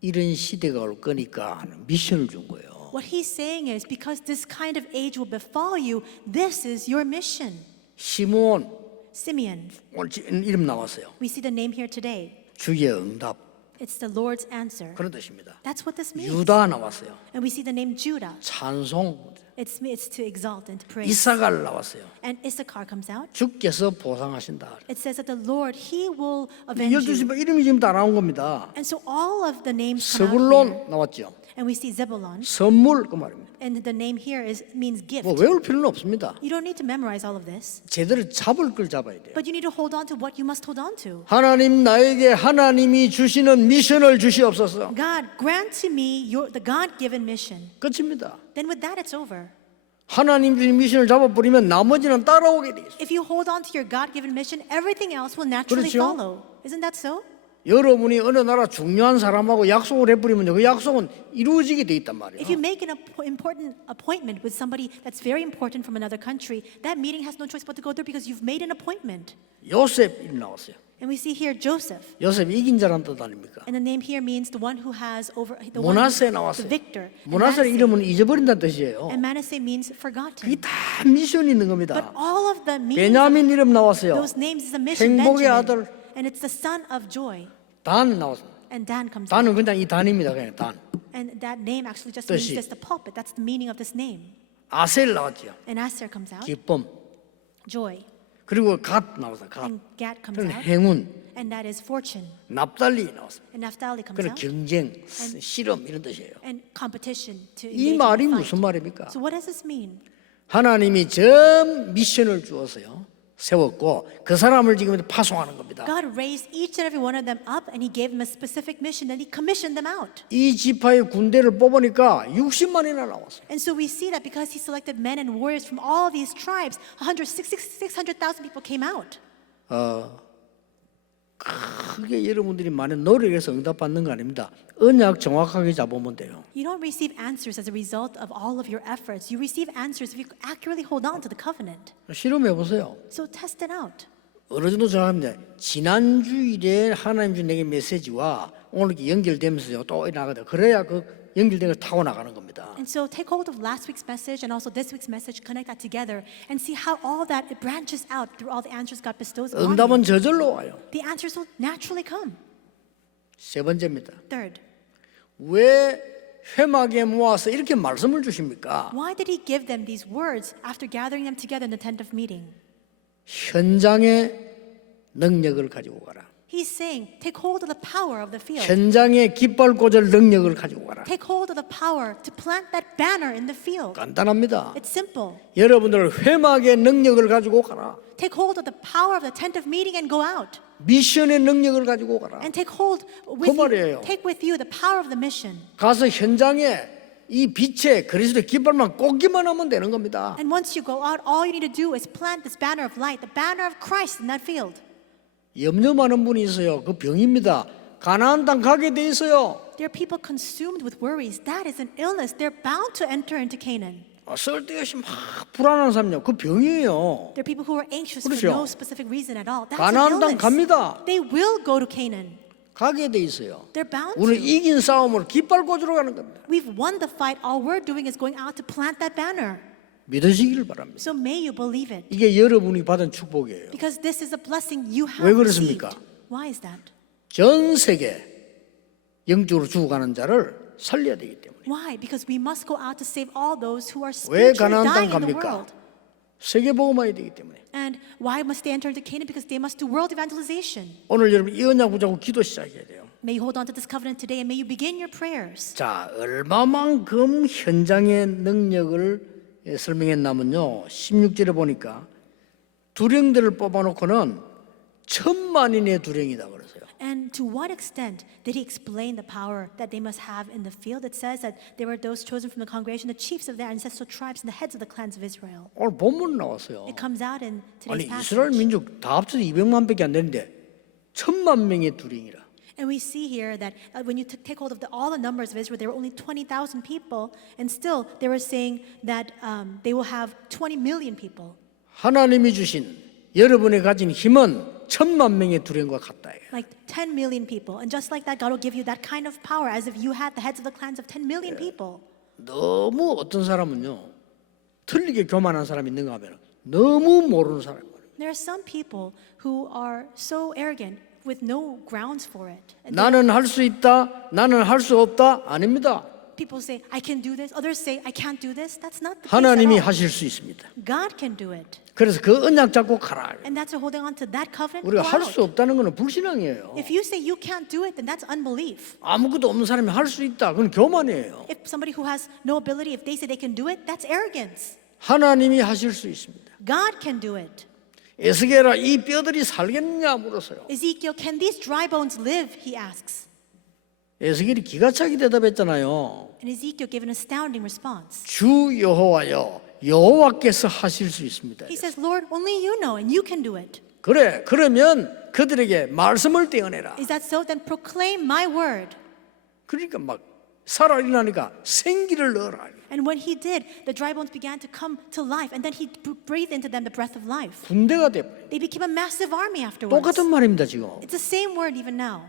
이런 시대가 올 거니까 하는 미션을 준 거예요. What he's saying is, because this kind of age will befall you, this is your mission. 시므온 Simeon, 오늘 이름 나왔어요. we see the name here today. 주의 응답 It's the Lord's answer. 그런 뜻입니다. That's what this means. 유다 나왔어요. And we see the name Judah. 찬송 It's to exalt and to praise. 이사갈 나왔어요. And Issachar comes out. 주께서 보상하신다. It says that the Lord, He will avenge 12시 you. 이름이 지금 다 나온 겁니다. And so all of the names come out here. 스불론 나왔죠. And we see Zebulon. 선물 그 말입니다. And the name here means gift. 뭐 외울 필요는 없습니다. You don't need to memorize all of this. 제대로 잡을 걸 잡아야 돼요. But you need to hold on to what you must hold on to. 하나님 나에게 하나님이 주시는 미션을 주시옵소서. God, grant to me the God-given mission. 끝입니다. Then with that, it's over. 하나님 주신 미션을 잡아버리면 나머지는 따라오게 돼 있어요. If you hold on to your God-given mission, everything else will naturally 그렇죠? follow. Isn't that so? 여러분이 어느 나라 중요한 사람하고 약속을 해버리면 그 약속은 이루어지게 돼 있단 말이에요. If you make an important appointment with somebody that's very important from another country, that meeting has no choice but to go there because you've made an appointment. 요셉 이름 나왔어요. And we see here Joseph. 요셉 이긴 자란 뜻 아닙니까? And the name here means the one who has over the one, 모나세 the 나왔어요. victor. And 모나세 이름은 잊어버린다는 뜻이에요. Manasseh means forgotten. 그게 다 미션이 있는 But 겁니다. all of the meanings 베냐민 이름 나왔어요. those names is a mission. 행복의 Benjamin. 아들. And it's the son of joy. 단 나왔어요. And Dan comes out. 단은 그냥 이 단입니다. 그냥 단. And that name actually just means 뜻이. just the pulpit. That's the meaning of this name. 아셀 나왔죠. And Aser comes out, 기쁨. joy. 그리고 갓 나왔어. 갓. And Gad comes 그건 out, 행운. and that is fortune. 납달리 나왔어. And Naphtali comes 그건 out, 경쟁, 실험 이런 뜻이에요. and competition to 이 engage in 말이 a fight. 무슨 말입니까? So what does this mean? 하나님이 전 미션을 주어서요. 세웠고 그 사람을 지금 파송하는 겁니다. God raised each and every one of them up, and He gave them a specific mission, and He commissioned them out. 이 지파의 군대를 뽑으니까 60만이나 나왔어요. And so we see that because He selected men and warriors from all these tribes, 600,000 people came out. 크게 여러분들이 많은 노력해서 응답받는 거 아닙니다. 언약 정확하게 잡으면 돼요. You don't receive answers as a result of all of your efforts. You receive answers if you accurately hold on to the covenant. 실험해 보세요. So test it out. 어느 정도 정확합니다. 지난 주일에 하나님 준 내게 메시지와 오늘 이렇게 연결되면서 또 나가다. 그래야 그 연결된 걸 타고 나가는 겁니다. And so take hold of last week's message and also this week's message, connect that together, and see how all that it branches out through all the answers God bestows on you. 응답은 저절로 와요. The answers will naturally come. 세 번째입니다. Third, 왜 회막에 모아서 이렇게 말씀을 주십니까? why did He give them these words after gathering them together in the tent of meeting? 현장의 능력을 가지고 가라. He's saying, take hold of the power of the field. 현장의 깃발 꽂을 능력을 가지고 가라. Take hold of the power to plant that banner in the field. 간단합니다. It's simple. 여러분들 회막의 능력을 가지고 가라. Take hold of the power of the tent of meeting and go out. 미션의 능력을 가지고 가라. And take hold with 말이에요. you, take with you the power of the mission. 가서 현장에 이 빛에 그리스도의 깃발만 꽂기만 하면 되는 겁니다. And once you go out, all you need to do is plant this banner of light, the banner of Christ in that field. 염려 많은 분이 있어요. 그 병입니다. 가나안 땅 가게 돼 있어요. There are people consumed with worries. That is an illness. They're bound to enter into Canaan. 쓸데없이 막 불안한 삶이요. 그 병이에요. There are people who are anxious for 그렇죠. no specific reason at all. That's 가나안 an 땅 illness. 갑니다. They will go to Canaan. 가게 돼 있어요. They're bound 우리 to. 이긴 싸움을 깃발 꽂으러 가는 겁니다. We've won the fight. All we're doing is going out to plant that banner. 믿으시기를 바랍니다. So may you believe it. 이게 여러분이 받은 축복이에요. Because this is a blessing you have 왜 received. 그렇습니까? Why is that? 전 세계 영적으로 죽어가는 자를 살려야 되기 때문에. Why? Because we must go out to save all those who are 왜 spiritually 가나안 땅 dying in the 갑니까? world. 세계 복음화해야 되기 때문에. And why must they enter into Canaan? Because they must do world evangelization. 오늘 여러분 이 언약 붙잡고 기도 시작해야 돼요. May you hold on to this covenant today and may you begin your prayers. 자, 얼마만큼 현장의 능력을 설명했냐면요. 16절에 보니까 두령들을 뽑아놓고는 10,000인의 두령이다 그랬어요. And to what extent did he explain the power that they must have in the field? It says that there were those chosen from the congregation, the chiefs of their ancestral tribes, and the heads of the clans of Israel. 오늘 본문 나왔어요. It comes out in 아니 today's 이스라엘 passage. 민족 다 합쳐서 200만밖에 안 되는데 1,000,000명의 두령이라. And we see here that when you take hold of all the numbers of Israel, there were only 20,000 people, and still they were saying that they will have 20 million people. 하나님이 주신 여러분이 가진 힘은 1,000,000명의 두령과 같다. Like 10 million people. And just like that, God will give you that kind of power as if you had the heads of the clans of 10 million people. 너무 어떤 사람은요 틀리게 교만한 사람이 있는가 하면 너무 모르는 사람이에요. There are some people who are so arrogant with no grounds for it. And 나는 할 수 있다, 나는 할 수 없다 아닙니다. people say, I can do this. Others say, I can't do this. That's not the case 하나님이 at all. 하실 수 있습니다. God can do it. 그래서 그 언약 잡고 가라. And that's holding on to that covenant. 우리가 Go 할 수 out. 없다는 것은 불신앙이에요. If you say you can't do it, then that's unbelief. 아무것도 없는 사람이 할 수 있다, 그건 교만이에요. If somebody who has no ability, if they say they can do it, that's arrogance. 하나님이 하실 수 있습니다. God can do it. 에스겔아 이 뼈들이 살겠느냐 물었어요. Ezekiel, can these dry bones live? He asks. 에스겔이 기가 차게 대답했잖아요. And Ezekiel gave an astounding response. 주 여호와여 여호와께서 하실 수 있습니다. He says, Lord, only you know, and you can do it. 그래 그러면 그들에게 말씀을 떼어내라. Is that so? Then proclaim my word. 그러니까 막 살아 일어나니까 생기를 넣어라. And when he did, the dry bones began to come to life, and then he breathed into them the breath of life. 군대가 돼버려. They became a massive army afterwards. 똑같은 말입니다 지금. It's the same word even now.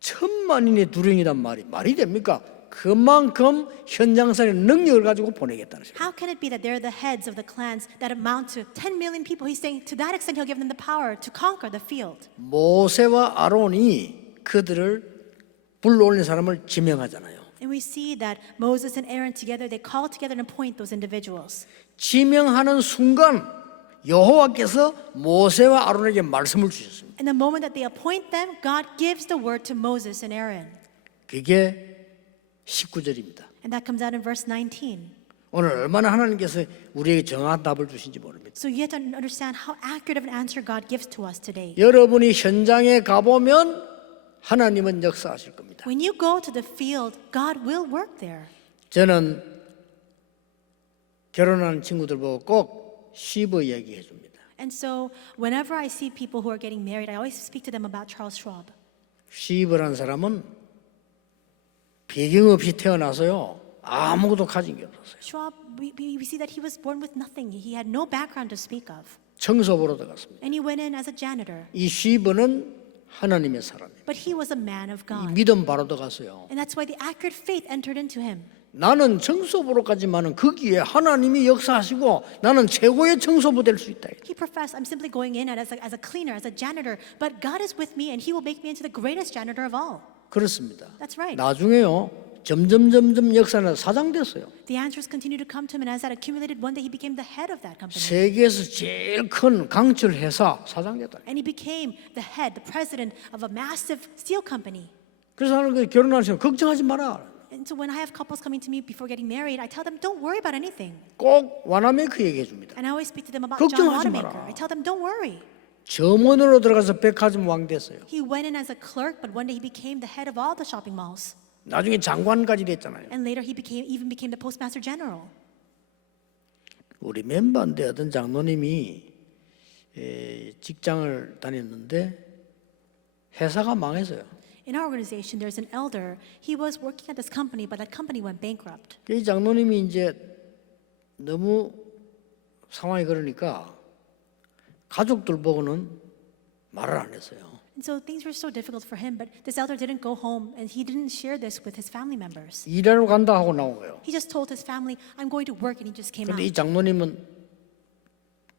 1,000,000인의 두령이란 말이 됩니까? 그만큼 현장상의 능력을 가지고 보내겠다는 소리. How can it be that they're the heads of the clans that amount to 10 million people? He's saying to that extent he'll give them the power to conquer the field. 모세와 아론이 그들을 불러올린 사람을 지명하잖아요. And we see that Moses and Aaron together, they call together and appoint those individuals. 지명하는 순간 여호와께서 모세와 아론에게 말씀을 주셨습니다. And the moment that they appoint them, God gives the word to Moses and Aaron. 그게 19절입니다. And that comes out in verse 19. 오늘 얼마나 하나님께서 우리에게 정확한 답을 주신지 모릅니다. So you have to understand how accurate of an answer God gives to us today. 여러분이 현장에 가보면 하나님은 역사하실 겁니다. When you go to the field, God will work there. 저는 결혼하는 친구들 보고 꼭 쉬버 얘기해 줍니다. And so whenever I see people who are getting married, I always speak to them about Charles Schwab. 쉬버라는 사람은 배경 없이 태어나서요 아무것도 가진 게 없었어요. Schwab, we see that he was born with nothing. He had no background to speak of. 청소부로 들어갔습니다. And he went in as a janitor. 이 쉬버는 하나님의 사람이에요. But he was a man of 이 God. 믿음 바로 들어갔어요. And that's why the accurate faith entered into him. 나는 청소부로까지만은 거기에 하나님이 역사하시고 나는 최고의 청소부 될 수 있다. He professed, I'm simply going in as a cleaner, as a janitor, but God is with me and he will make me into the greatest janitor of all. 그렇습니다. That's right. 나중에요 점점 역사는 사장 됐어요. The answers continued to come to him, and as that accumulated, one day he became the head of that company. 세계에서 제일 큰 강철 회사 사장 됐다. And he became the head, the president of a massive steel company. 그래서 나는 그 결혼하는 시간 걱정하지 마라. And so when I have couples coming to me before getting married, I tell them, don't worry about anything. 꼭 와나메이크 얘기해 줍니다. And I always speak to them about John 걱정하지 Wanamaker. 마라. I tell them, don't worry. 점원으로 들어가서 백화점 왕 됐어요. He went in as a clerk, but one day he became the head of all the shopping malls. 나중에 장관까지 됐잖아요. And later he even became the postmaster general. 우리 멤버인데 어떤 장로님이 직장을 다녔는데 회사가 망했어요. In our organization, there's an elder. He was working at this company, but that company went bankrupt. 이 장로님이 이제 너무 상황이 그러니까 가족들 보고는 말을 안 했어요. And so things were so difficult for him, but this elder didn't go home and he didn't share this with his family members. 일하러 간다 하고 나온 거예요. He just told his family, I'm going to work, and he just came 근데 이 out. 장로님은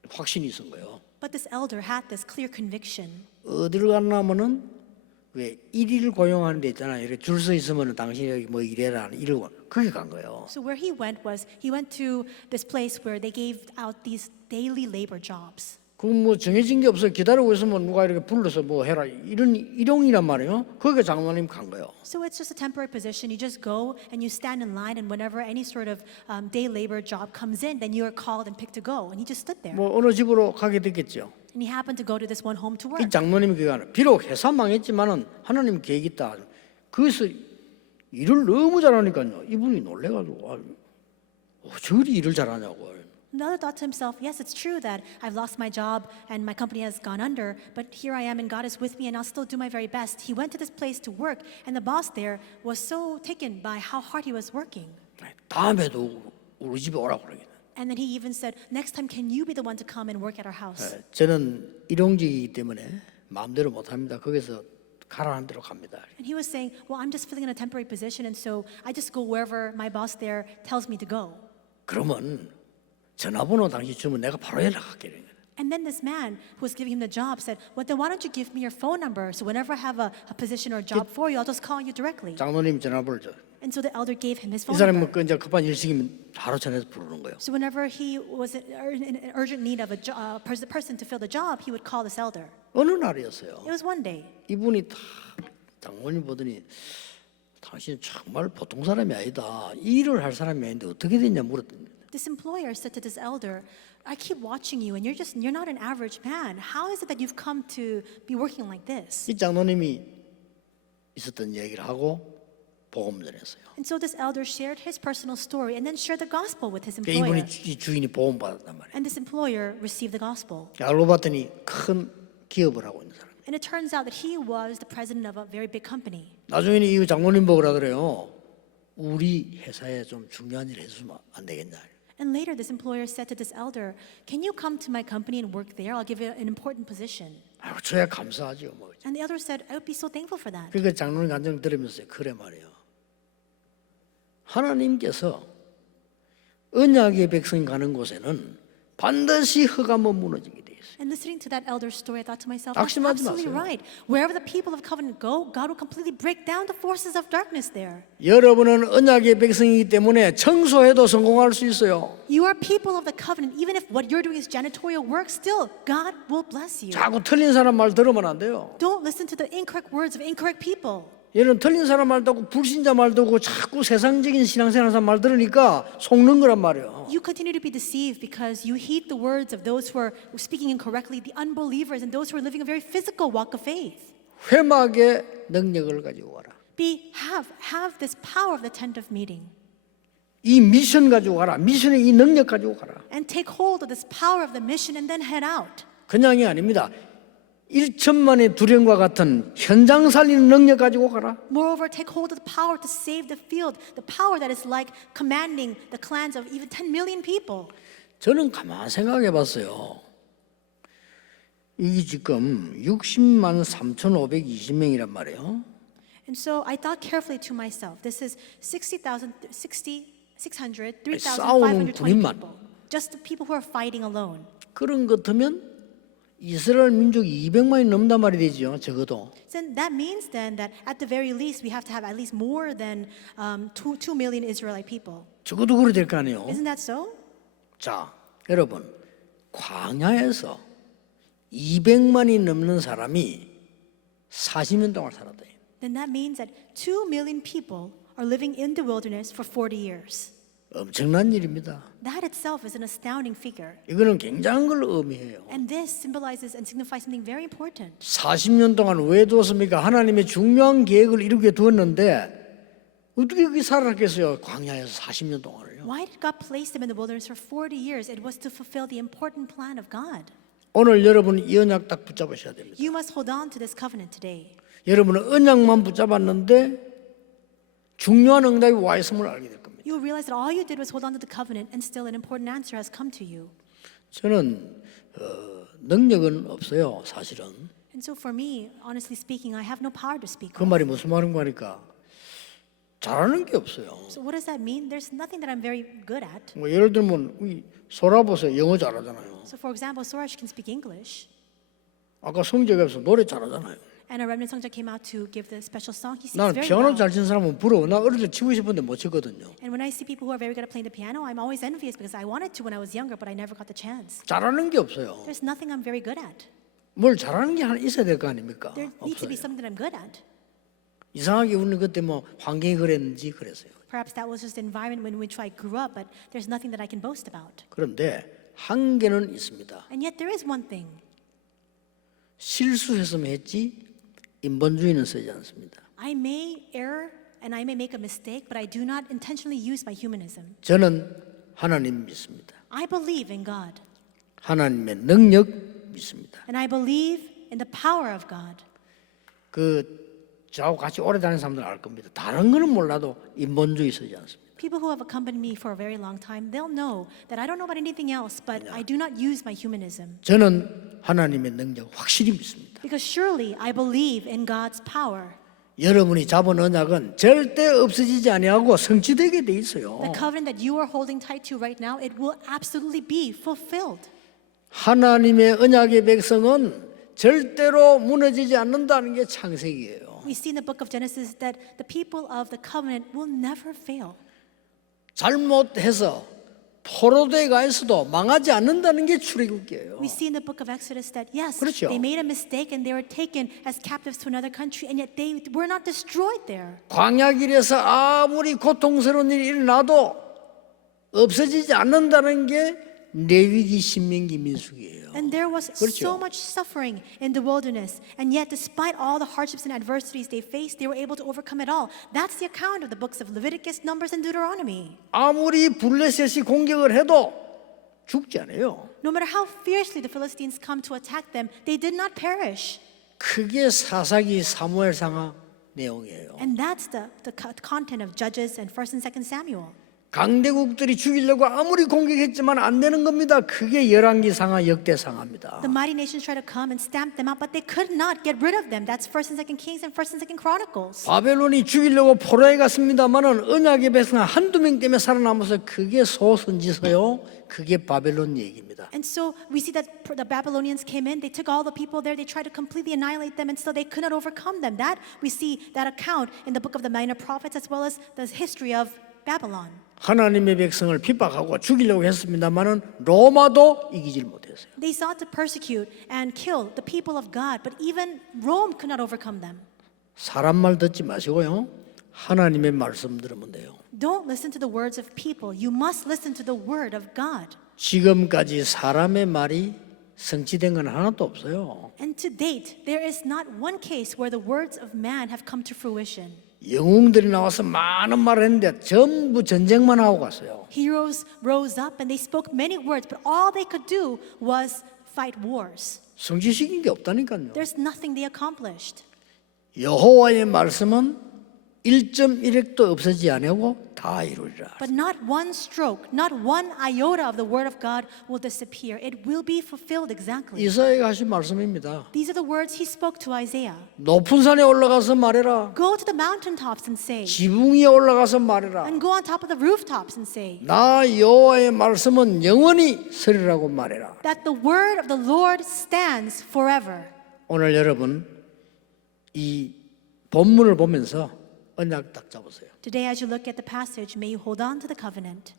확신이 있은 거예요. But this elder had this clear conviction. 어디를 갔냐면은 왜 일일 고용하는 데 있잖아요. 이렇게 줄 서 있으면은 당신이 여기 뭐 일해라 이러고 거기 간 거예요. So where he went was, he went to this place where they gave out these daily labor jobs. 그럼 뭐 정해진 게 없어요. 기다리고 있으면 누가 이렇게 불러서 뭐 해라 이런 일용이란 말이에요. 거기가 장로님 간 거예요. So it's just a temporary position. You just go and you stand in line, and whenever any sort of day labor job comes in, then you are called and picked to go. And he just stood there. 뭐 어느 집으로 가게 됐겠죠. And he happened to go to this one home to 이 work. 장로님이 그가 비록 회사 망했지만은 하나님 계획 있다. 거기서 일을 너무 잘하니까요. 이분이 놀래가지고 저리 일을 잘하냐고. The other thought to himself, yes, it's true that I've lost my job and my company has gone under, but here I am and God is with me and I'll still do my very best. He went to this place to work, and the boss there was so taken by how hard he was working. 다음에도 우리 집에 오라고 그러겠네. And then he even said, next time, can you be the one to come and work at our house? 저는 일용직이기 때문에 마음대로 못합니다. 거기서 가라는 대로 갑니다. And he was saying, well, I'm just filling in a temporary position, and so I just go wherever my boss there tells me to go. 그러면 전화번호 당신 주면 내가 바로 연락할게. And then this man who was giving him the job said, well, then why don't you give me your phone number? So whenever I have a position or a job for you, I'll just call you directly. 장로님 전화번호 줘. And so the elder gave him his 이 phone 사람은 number. 그 이제 급한 일 생기면 바로 전해서 부르는 거예요. So whenever he was in urgent need of a person to fill the job, he would call this elder. 어느 날이었어요. It was one day. 이분이 다 장로님 보더니 당신 정말 보통 사람이 아니다. 일을 할 사람이 아닌데 어떻게 됐냐 물었더니 This employer said to this elder, I keep watching you and you're not an average man. How is it that you've come to be working like this? 이 장로님이 있었던 얘기를 하고 복음 전했어요. And so this elder shared his personal story and then shared the gospel with his 이분이 employer. 이 주인이 복음 받았단 말이에요. And this employer received the gospel. 알고 봤더니 큰 기업을 하고 있는 사람. And it turns out that he was the president of a very big company. 나중에는 이 장로님 보고 그러더래요. 우리 회사에 좀 중요한 일 해주면 안 되겠냐. And later this employer said to this elder, can you come to my company and work there? I'll give you an important position. 아유, 저야 감사하죠. 뭐. And the elder said, I would be so thankful for that. 그러니까 장로님 간증 들으면서 그래 말이에요. 하나님께서 언약의 백성이 가는 곳에는 반드시 흑암은 무너지게 돼 있어요. And listening to that elder's story, I thought to myself, that's 낙심하지 absolutely 마세요. right. Wherever the people of covenant go, God will completely break down the forces of darkness there. 여러분은 언약의 백성이기 때문에 청소해도 성공할 수 있어요. You are people of the covenant. Even if what you're doing is janitorial work, still, God will bless you. 자꾸 틀린 사람 말 들으면 안 돼요. Don't listen to the incorrect words of incorrect people. 얘는 틀린 사람 말 듣고 불신자 말 듣고 자꾸 세상적인 신앙생활 사람 말 들으니까 속는 거란 말이에요. You continue to be deceived because you heed the words of those who are speaking incorrectly, the unbelievers, and those who are living a very physical walk of faith. 회막의 능력을 가지고 와라. Have this power of the tent of meeting. 이 미션 가지고 가라. 미션의 이 능력 가지고 가라. And take hold of this power of the mission and then head out. 그냥이 아닙니다. 1천만의 두령과 같은 현장 살리는 능력 가지고 가라. Moreover, take hold of the power to save the field, the power that is like commanding the clans of even 10 million people. 저는 가만 생각해 봤어요. 이게 지금 60만 3,520명이란 말이에요. And so I thought carefully to myself, this is 3,520 군인만. people. Just the people who are fighting alone. 그런 것 같으면 이스라엘 민족이 200만이 넘단 말이 되죠. 적어도. So that means then that at the very least we have to have at least more than 2 million Israelite people. 적어도 그래야 될 거 아니에요. Isn't that so? 자, 여러분 광야에서 200만이 넘는 사람이 40년 동안 살았다. Then that means that 2 million people are living in the wilderness for 40 years. 엄청난 일입니다. That itself is an astounding figure. 이거는 굉장한 걸 의미해요. And this symbolizes and signifies something very important. 40년 동안 왜 두었습니까? 하나님의 중요한 계획을 이루게 두었는데 어떻게 그렇게 살았겠어요? 광야에서 40년 동안을요. Why did God place them in the wilderness for 40 years? It was to fulfill the important plan of God. 오늘 여러분 이 언약 딱 붙잡으셔야 됩니다. You must hold on to this covenant today. 여러분은 언약만 붙잡았는데 중요한 응답이 와 있음을 알게 될 겁니다. You'll realize that all you did was hold on to the covenant and still an important answer has come to you. 저는 능력은 없어요, 사실은. And so for me, honestly speaking, I have no power to speak 그 of. 말이 무슨 말인가 하니까 잘하는 게 없어요. So what does that mean? There's nothing that I'm very good at. 뭐 예를 들면 이 소라 보세요, 영어 잘하잖아요. So for example, Sorash can speak English. 아까 성적에서 노래 잘하잖아요. And a remnant songja came out to give the special song. He sings 나는 very 피아노 well. 잘 치는 사람은 부러워. 나 어릴 때 치고 싶은데 못 쳤거든요. And when I see people who are very good at playing the piano, I'm always envious because I wanted to when I was younger, but I never got the chance. 잘하는 게 없어요. There's nothing I'm very good at. 뭘 잘하는 게 하나 있어야 될 거 아닙니까? There needs to be 없어요. something that I'm good at. 이상하게 우리는 그때 뭐 환경이 그랬는지 그랬어요. Perhaps that was just the environment in which I grew up, but there's nothing that I can boast about. 그런데 한계는 있습니다. And yet there is one thing. 실수했으면 했지 인본주의는 쓰지 않습니다. I may err and I may make a mistake, but I do not intentionally use my humanism. 저는 하나님 믿습니다. I believe in God, 하나님의 능력 믿습니다. and I believe in the power of God. 저하고 같이 오래 다니는 사람들은 알 겁니다. 다른 거는 몰라도 인본주의 쓰지 않습니다. People who have accompanied me for a very long time, they'll know that I don't know about anything else, but I do not use my humanism. 저는 하나님의 능력 확실히 믿습니다. Because surely I believe in God's power. 여러분이 잡은 언약은 절대 없어지지 아니하고 성취되게 돼 있어요. The covenant that you are holding tight to right now, it will absolutely be fulfilled. 하나님의 언약의 백성은 절대로 무너지지 않는다는 게 창세기예요. We see in the book of Genesis that the people of the covenant will never fail. 잘못해서 포로되에 가 있어도 망하지 않는다는 게 출애굽기예요. We see in the book of Exodus that yes, 그렇죠. they made a mistake and they were taken as captives to another country, and yet they were not destroyed there. 광야길에서 아무리 고통스러운 일이 일어나도 없어지지 않는다는 게 레위기, 신명기, 민수기예요. And there was 그렇죠. so much suffering in the wilderness, and yet despite all the hardships and adversities they faced, they were able to overcome it all. That's the account of the books of Leviticus, Numbers, and Deuteronomy. 아무리 블레셋이 공격을 해도 죽지 않아요. No matter how fiercely the Philistines come to attack them, they did not perish. 그게 사사기 사무엘상하 내용이에요. And that's the content of Judges and 1st and 2nd Samuel. 강대국들이 죽이려고 아무리 공격했지만 안 되는 겁니다. 그게 열왕기상하 역대상하입니다. The mighty nations tried to come and stamp them out, but they could not get rid of them. That's First and Second Kings and First and Second Chronicles. 바벨론이 죽이려고 포로에 갔습니다만은 언약의 백성 한두 명 때문에 살아남아서 그게 소선지서요. 그게 바벨론 얘기입니다. And so we see that the Babylonians came in, they took all the people there, they tried to completely annihilate them, and still they could not overcome them. That we see that account in the book of the Minor Prophets as well as the history of Babylon. 하나님의 백성을 핍박하고 죽이려고 했습니다만은 로마도 이기질 못했어요. They sought to persecute and kill the people of God, but even Rome could not overcome them. 사람 말 듣지 마시고요. 하나님의 말씀 들으면 돼요. Don't listen to the words of people. You must listen to the word of God. 지금까지 사람의 말이 성취된 건 하나도 없어요. And to date, there is not one case where the words of man have come to fruition. 영웅들이 나와서 많은 말을 했는데 전부 전쟁만 하고 갔어요. Heroes rose up and they spoke many words, but all they could do was fight wars. 성취시킨 게 없다니까요. There's nothing they accomplished. 여호와의 말씀은 1.1핵도 없어지지 아니하고 다 이루리라. But not one stroke, not one iota of the word of God will disappear. It will be fulfilled exactly. 이사야가 하신 말씀입니다. These are the words he spoke to Isaiah. 높은 산에 올라가서 말해라. Go to the mountaintops and say, 지붕 위에 올라가서 말해라. and go on top of the rooftops and say, 나 여호와의 말씀은 영원히 서리라고 말해라. that the word of the Lord stands forever. 오늘 여러분 이 본문을 보면서 언약 딱 잡으세요. Today, as you look at the passage, may you hold on to the covenant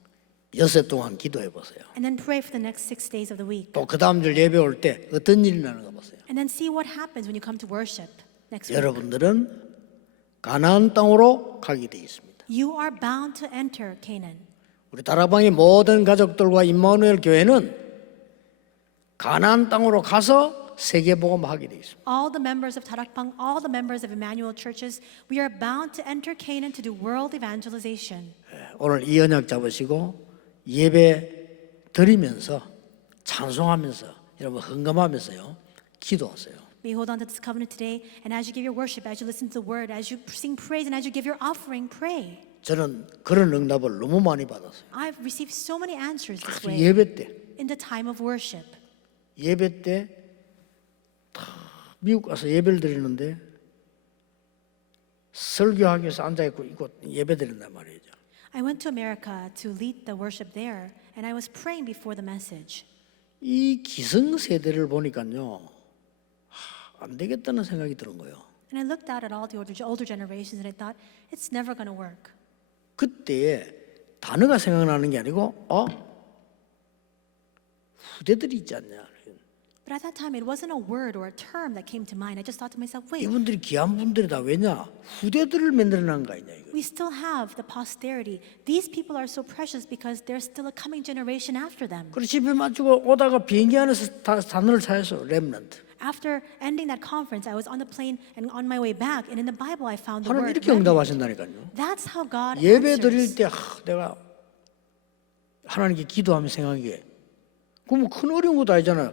여섯 동안 기도해 보세요. and then pray for the next 6 days of the week. 또 그 다음 절 예배 올 때 어떤 일이 나는가 보세요. And then see what happens when you come to worship next week. 여러분들은 가나안 땅으로 가게 돼 있습니다. You are bound to enter Canaan. 우리 다락방의 모든 가족들과 임마누엘 교회는 가나안 땅으로 가서 세계복음 하게 돼 있습니다. All the members of Tarakpang, all the members of Emmanuel churches, we are bound to enter Canaan to do world evangelization. 오늘 이 언약 잡으시고 예배 드리면서 찬송하면서 여러분 헌금하면서요 기도하세요. May you hold on to this covenant today, and as you give your worship, as you listen to the word, as you sing praise, and as you give your offering, pray. 저는 그런 응답을 너무 많이 받았어요. I've received so many answers this 특히 way 예배 때 in the time of worship. 예배 때 미국 가서 예배를 드리는데 설교하기 위해서 앉아있고 이곳 예배 드린단 말이죠. I went to America to lead the worship there, and I was praying before the message. 이 기성세대를 보니까요 안 되겠다는 생각이 드는 거예요. And I looked out at all the older generations, and I thought, it's never going to work. 그때 단어가 생각나는 게 아니고 후대들이 있지 않냐. But at that time, it wasn't a word or a term that came to mind. I just thought to myself, wait, 이분들이 귀한 분들이다. 왜냐? 후대들을 만들어낸 거 아니냐 이거. we still have the posterity. These people are so precious because there's still a coming generation after them. 그래서 집에 맞추고 오다가 비행기 안에서 단어를 찾았어. 렘넌트. After ending that conference, I was on the plane and on my way back, and in the Bible, I found the 하나님 word 이렇게 remnant. 응답하신다니까요. That's how God 예배 드릴 answers. 때 내가 하나님께 기도하며 생각하기에 그럼 큰 어려운 것도 아니잖아요.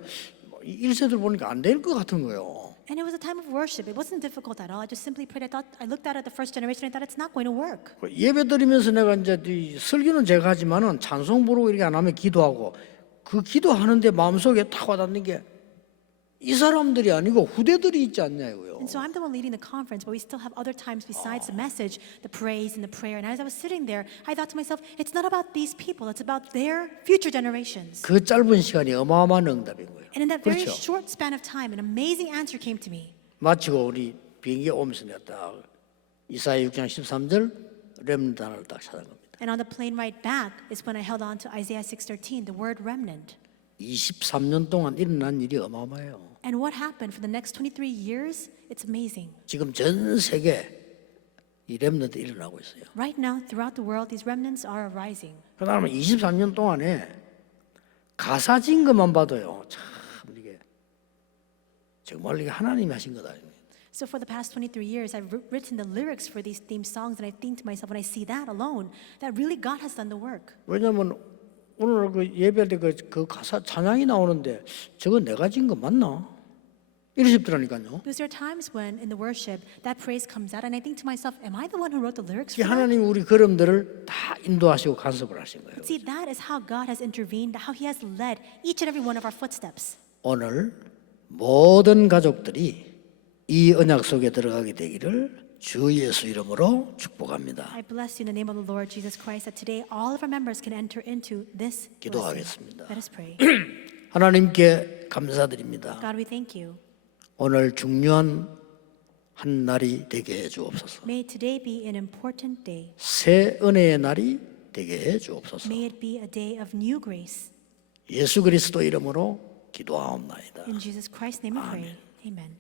1세들 보니까 안 될 것 같은 거예요. And it was a time of worship. It wasn't difficult at all. I just simply prayed. I looked out at the first generation. I thought it's not going to work. 예배 드리면서 내가 이제 이 설교는 제가 하지만은 찬송 부르고 이렇게 안 하면 기도하고 그 기도하는데 마음속에 탁 와닿는 게 이 사람들이 아니고 후대들이 있지 않냐 이거요. And so I'm the one leading the conference, but we still have other times besides the message, the praise and the prayer. And as I was sitting there, I thought to myself, it's not about these people. It's about their future generations. 그 짧은 시간이 어마어마한 응답인 거예요. And in that very 그렇죠. short span of time, an amazing answer came to me. 마치고 우리 비행기에 오면서 내가 딱 이사야 6장 13절 렘넌트 하나를 딱 찾은 겁니다. And on the plane ride back is when I held on to Isaiah 6:13, the word remnant. 23년 동안 일어난 일이 어마어마해요. And what happened for the next 23 years? It's amazing. 지금 전 세계 이 렘넌트 일어나고 있어요. Right now, throughout the world, these remnants are arising. 그다음에 23년 동안에 가사 증거만 봐도요. 참 이게 정말 이게 하나님이 하신 거다. So for the past 23 years, I've written the lyrics for these theme songs, and I think to myself, when I see that alone, that really God has done the work. 왜냐하면 오늘 그 예배할 때 그 가사 찬양이 나오는데 저거 내가 진 거 맞나? 이러셨더라니까요. Because there are times when in the worship that praise comes out and I think to myself, am I the one who wrote the lyrics 이 for that? 하나님이 우리 걸음들을 다 인도하시고 간섭을 하신 거예요. See, that is how God has intervened, how He has led each and every one of our footsteps. 오늘 모든 가족들이 이 언약 속에 들어가게 되기를 주 예수 이름으로 축복합니다. I bless you in the name of the Lord Jesus Christ that today all of our members can enter into this blessing. 기도하겠습니다. Let us pray. 하나님께 감사드립니다. God, we thank you. 오늘 중요한 한 날이 되게 해 주옵소서. May today be an important day. 새 은혜의 날이 되게 해 주옵소서. May it be a day of new grace. 예수 그리스도 이름으로 기도하옵나이다. In Jesus Christ's name we pray. Amen.